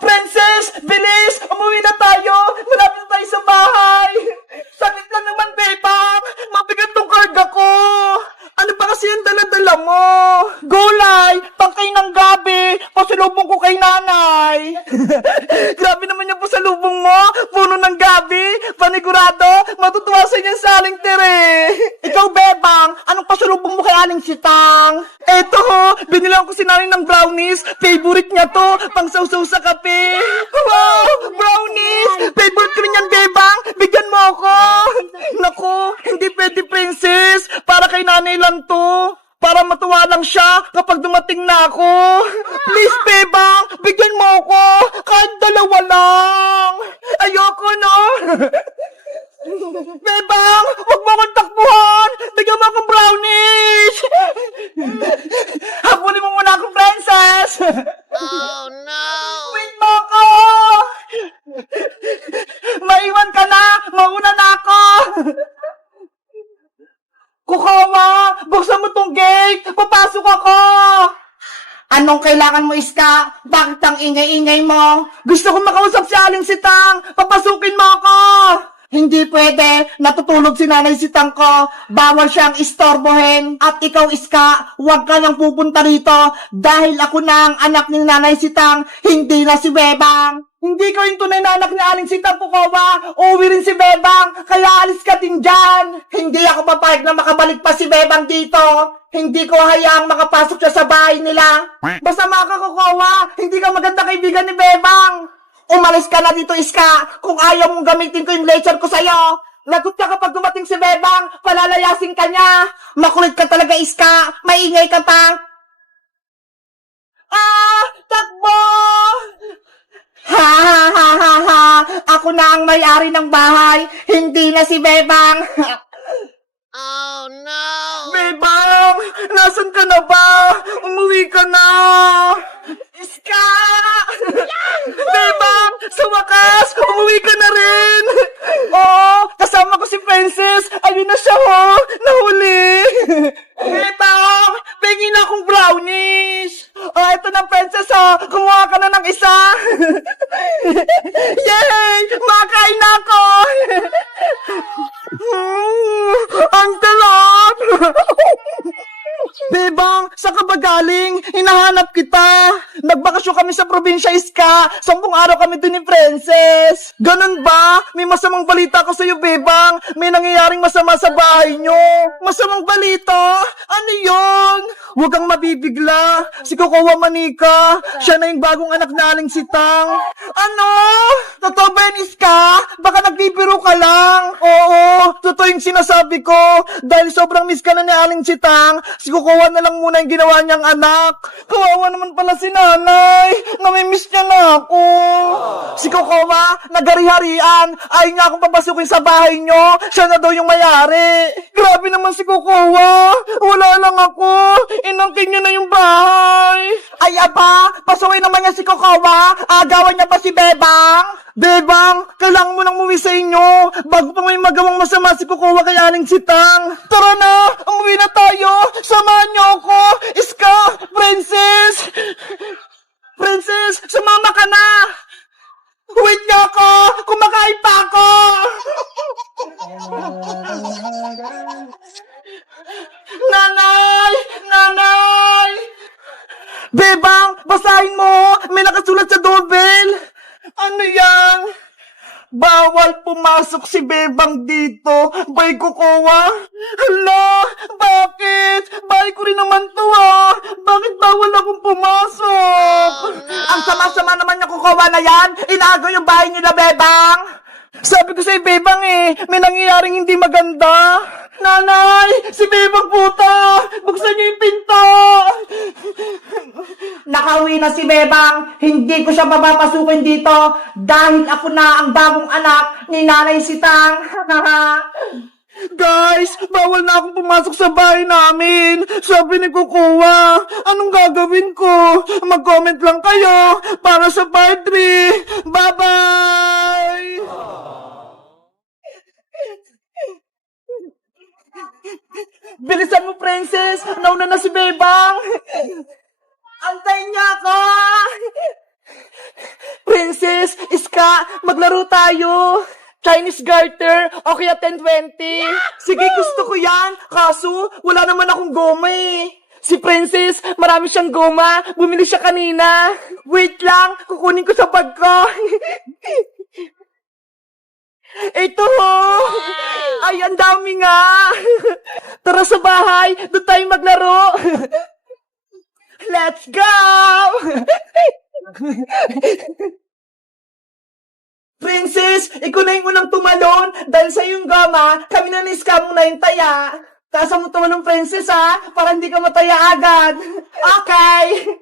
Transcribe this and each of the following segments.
Princess, bilis! Umuwi na tayo! Malapit na tayo sa bahay! Sakit lang naman, Bebang! Mabigat tong karga ko! Ano ba kasi yung dala-dala mo? Gulay! Pangkay ng gabi! Pasalubong ko kay nanay! Grabe naman yung pasalubong mo! Puno ng gabi! Panigurado! Matutuwa sa inyo sa Aling Tere! Ikaw, Bebang! Anong pasalubong mo kay Aling Sitang? Eto ho! Binilang ko si nanay ng brownies! Favorite niya to! Pang-sausaw sa kape! Wow! Brownies! Favorite ko rin yan, Bebang! Bigyan mo ako! Naku! Hindi pwede, Princess! Para kay nanay lang to! Para matuwa lang siya kapag dumating na ako! Please, Bebang! Bigyan mo ako! Kahit dalawa lang! Ayoko, no? Bebang! Huwag mo akong takbuhan! Bigyan mo akong brownies! Habulin mo muna akong princess! Oh no! Wait mo ako! Maiwan ka na! Mauna na ako! Kukawa! Buksan mo tong gate! Papasok ako! Anong kailangan mo, Iska? Bakit ang ingay-ingay mo? Gusto kong makausap si Aling Sitang! Papasukin mo ako! Hindi pwede. Natutulog si Nanay Sitang ko. Bawal siyang istorbohin. At ikaw, Iska, huwag ka nang pupunta rito dahil ako na ang anak ni Nanay Sitang, hindi na si Bebang. Hindi ko yung tunay na anak ni Aling Sitang, Pukawa. Uuwi rin si Bebang, kaya alis ka din dyan. Hindi ako papayag na makabalik pa si Bebang dito. Hindi ko hayaang makapasok siya sa bahay nila. Masama ka, Kukawa. Hindi ka maganda kaibigan ni Bebang. Umalis ka na dito, Iska. Kung ayaw mong gamitin ko yung laser ko sa'yo. Lagot ka kapag dumating si Bebang. Palalayasin ka niya. Makulit ka talaga, Iska. Maingay ka pa. Takbo! Ha ha ha ha ha. Ako na ang may-ari ng bahay. Hindi na si Bebang. Oh no! Bebang! Nasaan ka na ba? Umuwi ka na! Iska! Bebang! Sa wakas! Umuwi ka na rin! Oo! Kasama ko si Princess! Ayun na siya, ho! Nahuli! Bebang! Pengin na akong brownies! Ito na, Princess, ho! Kumuha ka na ng isa! Yay! Makain na ako! Ang talap! Bebang, saan ka ba galing? Hinahanap kita. Nagbakasyon kami sa probinsya, Iska. 10 araw kami dun ni Princess. Ganun ba? May masamang balita ko sa'yo, Bebang. May nangyayaring masama sa bahay nyo. Masamang balita? Ano yun? Huwag kang mabibigla. Si Kokowa Manika. Siya na yung bagong anak na Aling Sitang. Ano? Totoo ba yun, Iska? Baka nagbibiro ka lang. Oo, totoo yung sinasabi ko. Dahil sobrang miss ka na ni Aling Sitang, si Kokowa na lang muna yung ginawa niyang anak. Kawawa naman pala si nanay. Namimiss niya na ako. Si Kokowa, nagari-harian. Ayaw niya akong papasukin sa bahay niyo. Siya na daw yung mayari. Grabe naman si Kokowa. Wala lang ako. Inangkin niya na yung bahay. Ay aba, pasaway naman niya si Kokowa. Agawan niya pa si Bebang. Bebang, kailangan mo nang umuwi sa inyo bago pa may magawang masama si Kokowa kay Aling Sitang. Tara na, umuwi na tayo. Samahan niyo ako. Iska, Princess. Princess, sumama ka na. Wait niyo ako. Kumakain pa ako. Nanay! Nanay! Bebang, basahin mo! May nakasulat sa doorbell! Ano yan? Bawal pumasok si Bebang dito! Bay Kokowa! Hala! Bakit? Bahay ko rin naman to, ah! Bakit bawal akong pumasok? Ang sama-sama naman yung Kokowa na yan! Inaagaw yung bahay nila, Bebang! Sabi ko sa'yo, Bebang, may nangyayaring hindi maganda. Nanay! Si Bebang puta! Buksan niyo yung pinto! Nakauwi na si Bebang. Hindi ko siya papapasukin dito dahil ako na ang bagong anak ni Nanay Sitang. Guys, bawal na akong pumasok sa bahay namin. Sabi ni Kukuha, anong gagawin ko? Mag-comment lang kayo para sa part 3. Bye-bye! Bilisan mo, Princess! Nauna na si Bebang! Antayin niya ako! Princess, Iska, maglaro tayo. Chinese garter, o kaya 10-20. Sige, gusto ko yan. Kaso, wala naman akong goma eh. Si Princess, marami siyang goma. Bumili siya kanina. Wait lang, kukunin ko sa bag ko. Ito ho! Ay, ang dami nga! Tara sa bahay, doon tayo maglaro! Let's go! Princess, ikaw na yung unang tumalon dahil sa iyong gama, kami na ni-scam mo na yung taya. Tasa mo tumalon, Princess, ha? Para hindi ka mataya agad. Okay!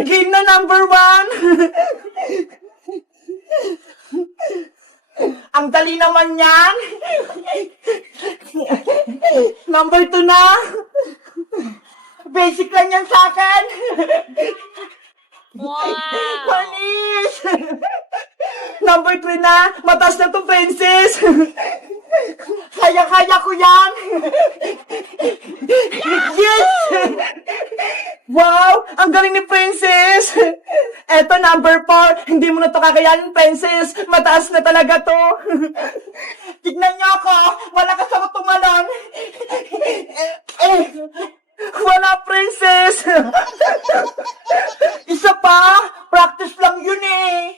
Game na number 1. Ang dali naman yan. Number 2 na. Basic lang yan sa akin. Wow! Panis! Number 3 na. Mataas na to, Princess. Kaya-kaya ko yan. Yes! Wow! Ang galing ni Princess! Eto, number 4. Hindi mo na to kakayanin, Princess. Mataas na talaga to. Tignan niyo ako. Malakas ako tumalon. Wala, Princess. Isa pa. Practice lang yun eh.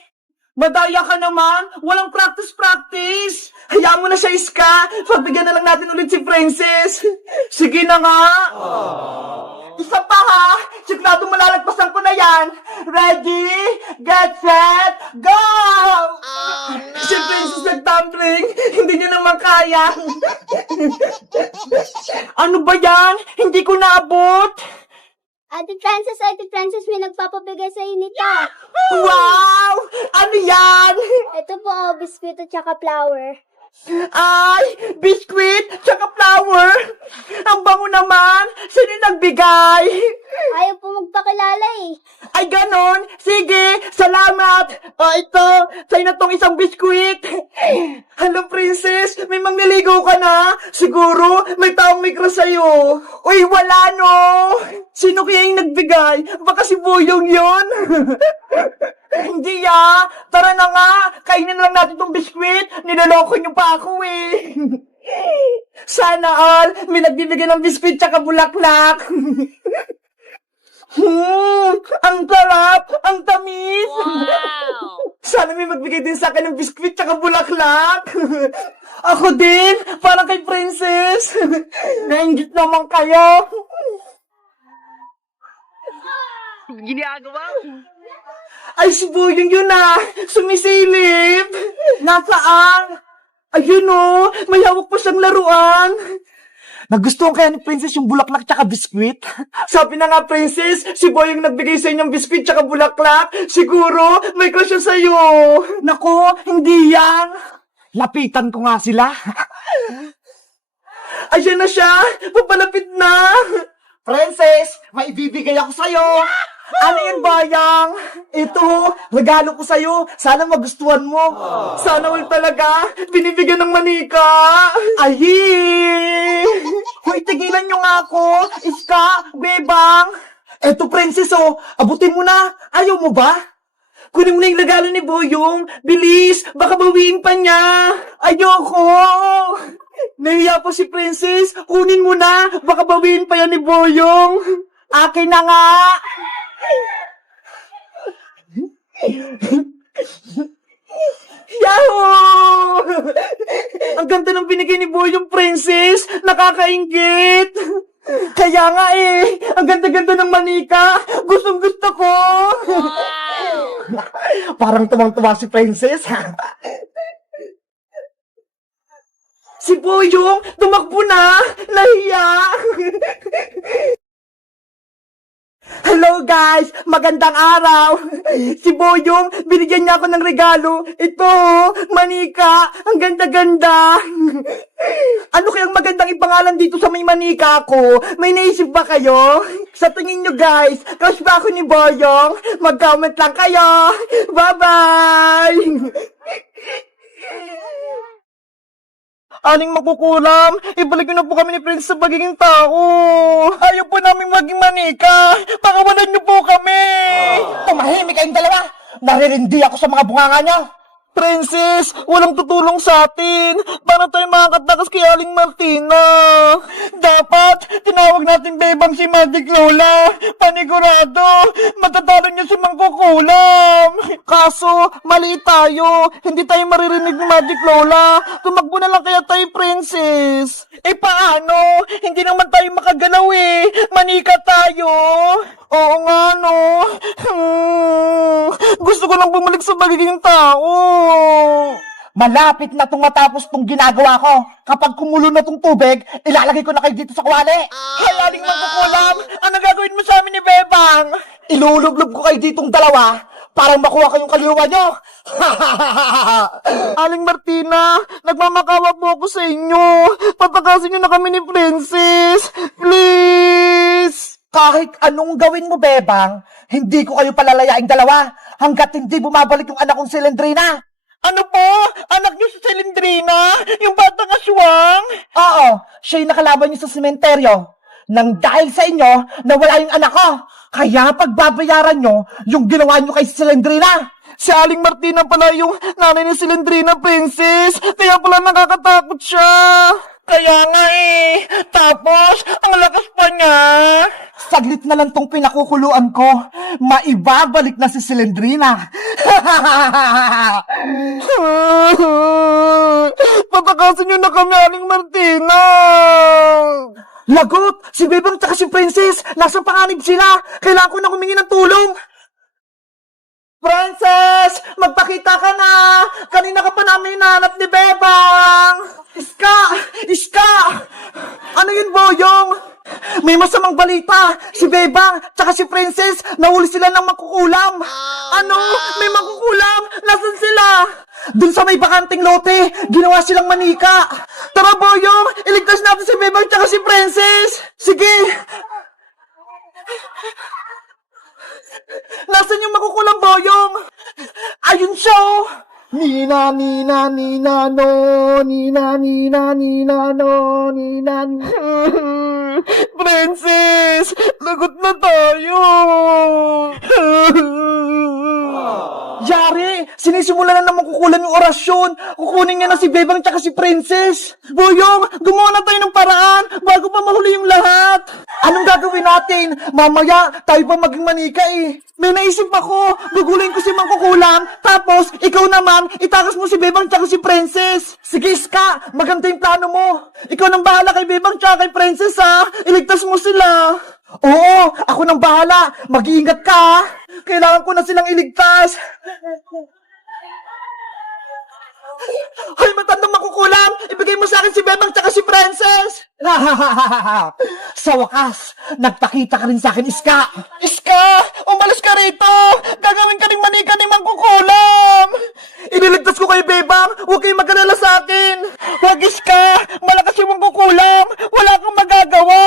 Madaya ka naman. Walang practice. Hayaan mo na siya, Iska. Pagbigyan na lang natin ulit si Princess. Sige na nga. Isa pa ha. Sigurado malalagpasan ko na yan. Ready, get set, go! Oh no! Si Princess nag-tumbling. Hindi niya naman kaya. Ano ba yan? Hindi ko naabot. Ate Frances, may nagpapabigay sa nito. Wow! Ano yan? Ito po, biskuit at saka flour. Ay, biskuit, tsaka flour. Ang bango naman. Sino yung nagbigay? Ayaw po magpakilala eh. Ay, ganon. Sige, salamat. Ito, sa'yo na tong isang biskuit. Hello, Princess. May mangliligaw ka na? Siguro, may taong may crush sa'yo. Uy, wala no. Sino kaya yung nagbigay? Baka si Boyong yun. Hindi Tara na nga. Kainin lang natin tong biskuit. Niloloko niyo pa ako eh. Sana all, may nagbibigay ng biskuit tsaka bulaklak. Ang sarap! Ang tamis! Wow! Sana may magbigay din sa akin ng biskuit tsaka bulaklak. Ako din, parang kay Princess. Nainggit naman kayo. Ginagawa? Ay, si Boyong yun sumisilip. Nasaan? Ayun may hawak pa siyang laruan. Nagustuhan kaya ni Princess yung bulaklak tsaka biskwit? Sabi na nga, Princess, si Boyong nagbigay sa inyong biskwit tsaka bulaklak. Siguro, may crush siya sa'yo. Naku, hindi yan. Lapitan ko nga sila. Ayan na siya. Papalapit na. Princess, may ibibigay ako sa'yo. Ano yun, Bayang? Ito, regalo ko sa'yo. Sana magustuhan mo. Sana all talaga. Binibigyan ng manika. Ay! Hoy, tigilan nyo nga ako. Iska, Bebang. Eto, Princess, abutin mo na. Ayaw mo ba? Kunin mo na yung regalo ni Boyong. Bilis, baka bawiin pa niya. Ayoko. Nahiya po si Princess. Kunin mo na. Baka bawiin pa yan ni Boyong. Akin na nga. Yahoo! Ang ganda ng binigay ni Boyong, Princess. Nakakaingit. Kaya nga ang ganda-ganda ng manika. Gustong-gusto ko. Parang tumang-tuwa si Princess. Si Boyong, tumakbo na. Nahiya. Hello guys! Magandang araw! Si Boyong, binigyan niya ako ng regalo. Ito, manika. Ang ganda-ganda. Ano kayang magandang ipangalan dito sa may manika ko? May naisip ba kayo? Sa tingin nyo guys, crush ba ako ni Boyong? Mag-comment lang kayo. Bye-bye! Aling makukulam, ibalik niyo na po kami ni Prince sa pagiging tao. Ayaw po namin maging manika. Pakawalan niyo po kami. Tumahimik kayong dalawa! Naririndi ako sa mga bunganga niyo! Princess, walang tutulong sa atin. Paano tayo makakatakas kay Aling Martina? Dapat, tinawag natin bebang si Magic Lola. Panigurado, matatalo niya si Mangkukulam. Kaso, mali tayo. Hindi tayo maririnig ni Magic Lola. Tumakbo na lang kaya tayo, Princess. Paano? Hindi naman tayo makagalaw Manika tayo. Oo nga, no? Gusto ko lang bumalik sa pagiging tao. Malapit na itong matapos itong ginagawa ko. Kapag kumulo na itong tubig, ilalagay ko na kayo dito sa kuwali. Hayaling Mangkukulam, ano gagawin mo sa amin ni Bebang? Ilulublob ko kayo ditong dalawa para makuha kayong kaluluwa nyo. Aling Martina, nagmamakawa po ako sa inyo. Patakasin niyo na kami ni Princess. Please! Kahit anong gawin mo, Bebang, hindi ko kayo palalayaing dalawa hanggat hindi bumabalik yung anak kong si Lendrina. Ano po? Anak niyo si Celendrina? Yung batang aswang? Oo, siya yung nakalaban niyo sa sementeryo. Nang dahil sa inyo, nawala yung anak ko. Kaya pagbabayaran nyo yung ginawa nyo kay Celendrina. Si Aling Martina pala yung nanay ni Celendrina, Princess. Kaya pala nakakatakot siya. Kaya nga Tapos, ang lakas pa niya. Saglit na lang tong pinakukuluan ko. Maibabalik na si Celendrina. Patakasin niyo na kami, Aling Martina. Lagot! Si Bebang tsaka si Princess, nasa panganib sila. Kailangan ko na humingi ng tulong. Princess! Magpakita ka na! Kanina ka pa namin hinahanap ni Bebang! Iska! Iska! Ano yun, Boyong? May masamang balita! Si Bebang tsaka si Princess nahuli sila ng Mangkukulam! Ano? May Mangkukulam? Nasaan sila? Dun sa may bakanting lote, ginawa silang manika! Tara, Boyong! Iligtas natin si Bebang tsaka si Princess! Sige! Nasaan yung Mangkukulam, Boyong? Ayun siya, Nina, Nina, Nina, no. Nina, Nina, Nina, no. Nina, Princess! Lagot na tayo! Yari! Sinisimulan na Mangkukulam yung orasyon! Kukunin niya na si Bebang tsaka si Princess! Boyong! Gumawa na tayo ng paraan bago pa mahuli yung lahat! Anong gagawin natin? Mamaya, tayo pa maging manika May naisip ako! Gugulin ko si Mangkukulam, tapos ikaw naman, itakas mo si Bebang tsaka si Princess! Sige, Iska! Maganda yung plano mo! Ikaw nang bahala kay Bebang tsaka kay Princess, ha? Iligtas mo sila! Oo! Ako nang bahala! Mag-iingat ka, ha? Kailangan ko na silang iligtas! Hoy, matandang Mangkukulam! Ibigay mo sa akin si Bebang tsaka si Princess! Sa wakas, nagpakita ka rin sa akin, Iska. Iska! Umalis ka rito! Gagawin ka ring manika ni Mangkukulam! Iniligtas ko kay Bebang! Huwag kayong mag-alala sa akin! Huwag, Iska! Malakas yung Mangkukulam! Wala kang magagawa!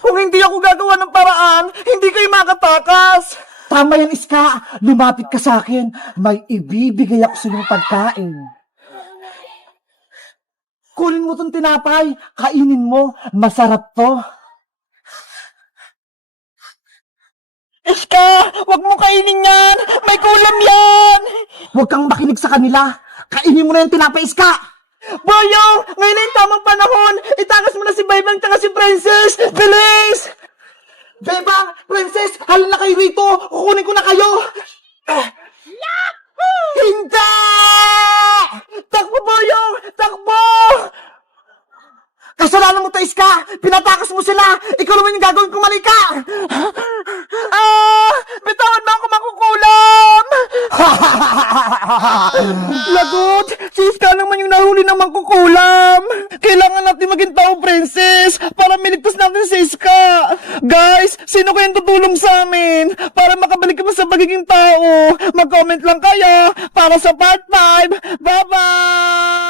Kung hindi ako gagawa ng paraan, hindi kayo makatakas! Tama yan, Iska. Lumapit ka sa akin. May ibibigay ako sa iyong pagkain. Kunin mo tong tinapay. Kainin mo. Masarap to. Iska! Huwag mo kainin yan! May kulam yan! Huwag kang makinig sa kanila. Kainin mo na yung tinapay, Iska. Boyong! Ngayon na yung tamang panahon! Itakas mo na si Bebang tsaka si Princess! Bilis! Bebang! Princess! Halina kayo rito! Kukunin ko na kayo! Hindi! Takbo, Boyong! Takbo! Kasalanan mo to, Iska! Pinatakas mo sila! Ikaw naman yung gagawin ko, manika! Bitawan mo ako, Mangkukulam! Lagot! Si Iska naman yung nahuli ng Mangkukulam! Kailangan natin maging tao, Princess! Para miligtas natin si Iska! Guys, sino kayang tutulong sa amin? Para makabalik kami sa pagiging tao! Mag-comment lang kayo para sa part 5! Bye-bye!